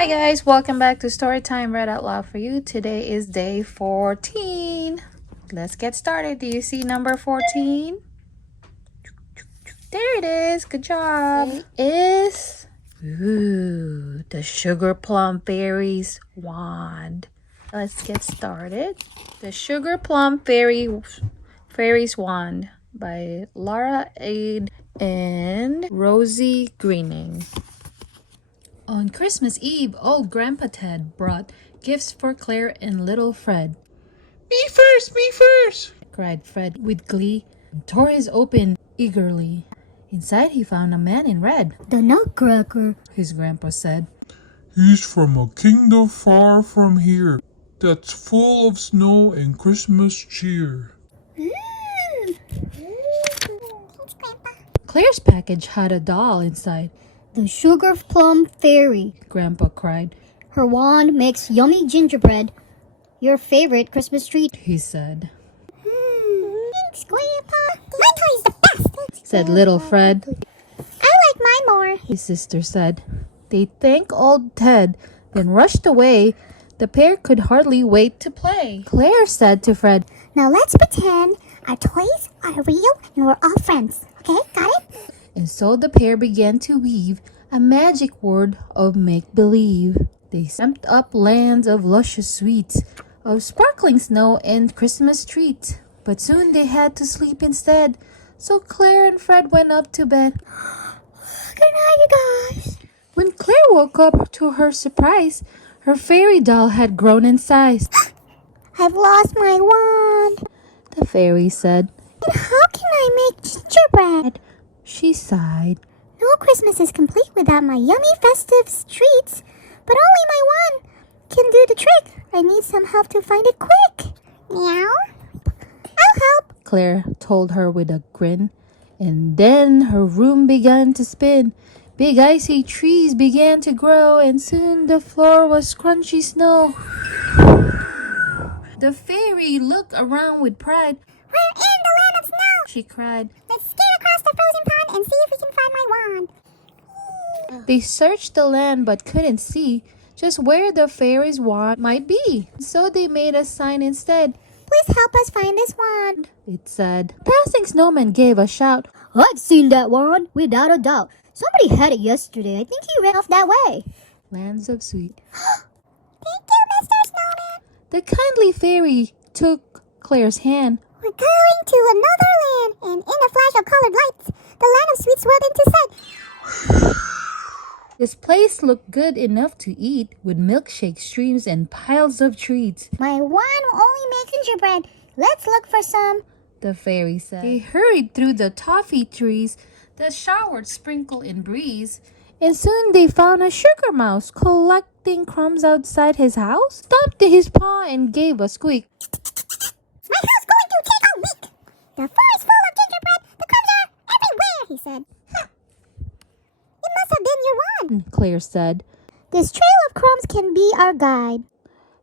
Hi guys, welcome back to Storytime Read Out Loud for You. Today is day 14. Let's get started. Do you see number 14? There it is. Good job. It is the Sugar Plum Fairy's Wand. Let's get started. The Sugar Plum Fairy's Wand by Laura Aid and Rosie Greening. On Christmas Eve, old Grandpa Ted brought gifts for Claire and little Fred. Me first! Cried Fred with glee and tore his open eagerly. Inside he found a man in red. The Nutcracker, His grandpa said. He's from a kingdom far from here, that's full of snow and Christmas cheer. Thanks, Grandpa. Claire's package had a doll inside. The Sugar Plum Fairy. Grandpa cried. Her wand makes yummy gingerbread. Your favorite Christmas treat. He said. Thanks, Grandpa. My toy's the best, Said little Fred. I like mine more. His sister said. They thanked old Ted, then rushed away. The pair could hardly wait to play. Claire said to Fred. Now let's pretend our toys are real and we're all friends. Okay, got it? And so the pair began to weave a magic world of make-believe. They stamped up lands of luscious sweets, of sparkling snow and Christmas treats. But soon they had to sleep instead, so Claire and Fred went up to bed. Good night, you guys. When Claire woke up, to her surprise, her fairy doll had grown in size. I've lost my wand. The fairy said. And how can I make gingerbread? She sighed. No Christmas is complete without my yummy festive treats, but only my wand can do the trick. I need some help to find it quick. Meow. I'll help. Claire told her with a grin. And then her room began to spin. Big icy trees began to grow, and soon the floor was crunchy snow. The fairy looked around with pride. We're in the land of snow, She cried. Let's skate across the frozen pond and see if we can find my wand. They searched the land but couldn't see just where the fairy's wand might be. So they made a sign instead. Please help us find this wand. It said. Passing snowman gave a shout. I've seen that wand, without a doubt. Somebody had it yesterday. I think he ran off that way. Lands of sweet. Thank you, Mr. Snowman. The kindly fairy took Claire's hand. We're going to another land, and in a flash of colored lights, the land of sweets swirled into sight. This place looked good enough to eat, with milkshake streams and piles of treats. My wand will only make gingerbread. Let's look for some. The fairy said. They hurried through the toffee trees that showered sprinkle in breeze, and soon they found a sugar mouse collecting crumbs outside his house, stomped his paw and gave a squeak. My house going to take a week. The forest full of gingerbread. The crumbs are everywhere, he said. It must have been your wand, Claire said. This trail of crumbs can be our guide.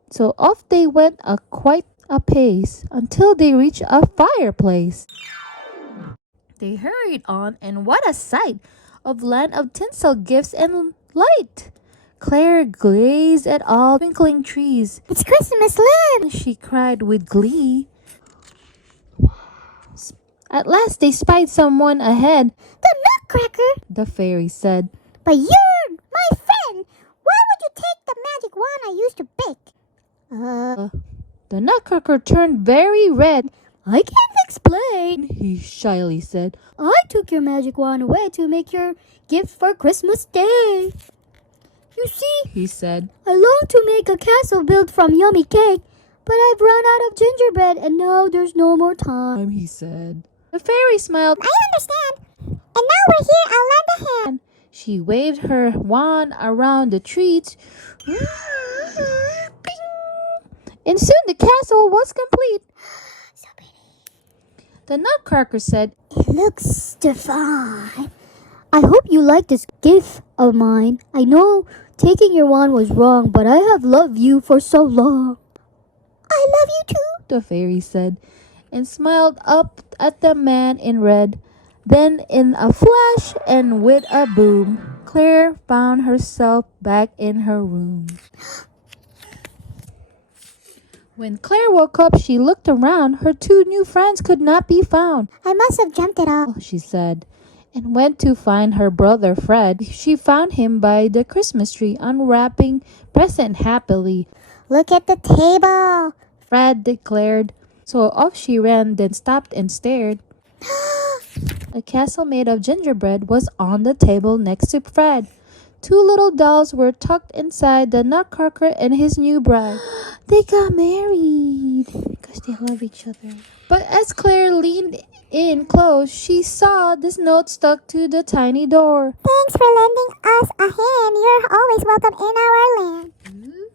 So off they went quite a pace until they reached a fireplace. They hurried on, and what a sight of land of tinsel, gifts, and light! Claire gazed at all twinkling trees. It's Christmas land, She cried with glee. At last they spied someone ahead. the Nutcracker. The fairy said. But you're my friend. Why would you take the magic wand I used to bake? The Nutcracker turned very red. I can't explain. He shyly said. I took your magic wand away to make your gift for Christmas Day. You see, He said. I long to make a castle built from yummy cake, but I've run out of gingerbread and now there's no more time. He said. The fairy smiled. I understand. And now we're here, I'll lend a hand. She waved her wand around the trees. And soon the castle was complete. So pretty. The Nutcracker said. It looks divine. I hope you like this gift of mine. I know taking your wand was wrong, but I have loved you for so long. I love you too, The fairy said, and smiled up at the man in red. Then in a flash and with a boom, Claire found herself back in her room. When Claire woke up, she looked around. Her two new friends could not be found. I must have dreamt it all. She said, and went to find her brother Fred. She found him by the Christmas tree, unwrapping present happily. Look at the table. Fred declared. So off she ran, then stopped and stared. A castle made of gingerbread was on the table next to Fred. Two little dolls were tucked inside the Nutcracker and his new bride. They got married because they love each other. But as Claire leaned in close, she saw this note stuck to the tiny door. Thanks for lending us a hand. You're always welcome in our land.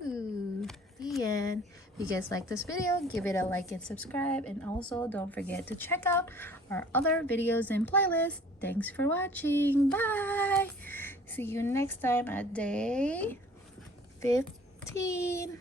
Ooh, the end. If you guys like this video, give it a like and subscribe. And also don't forget to check out our other videos and playlists. Thanks for watching. Bye. See you next time at day 15.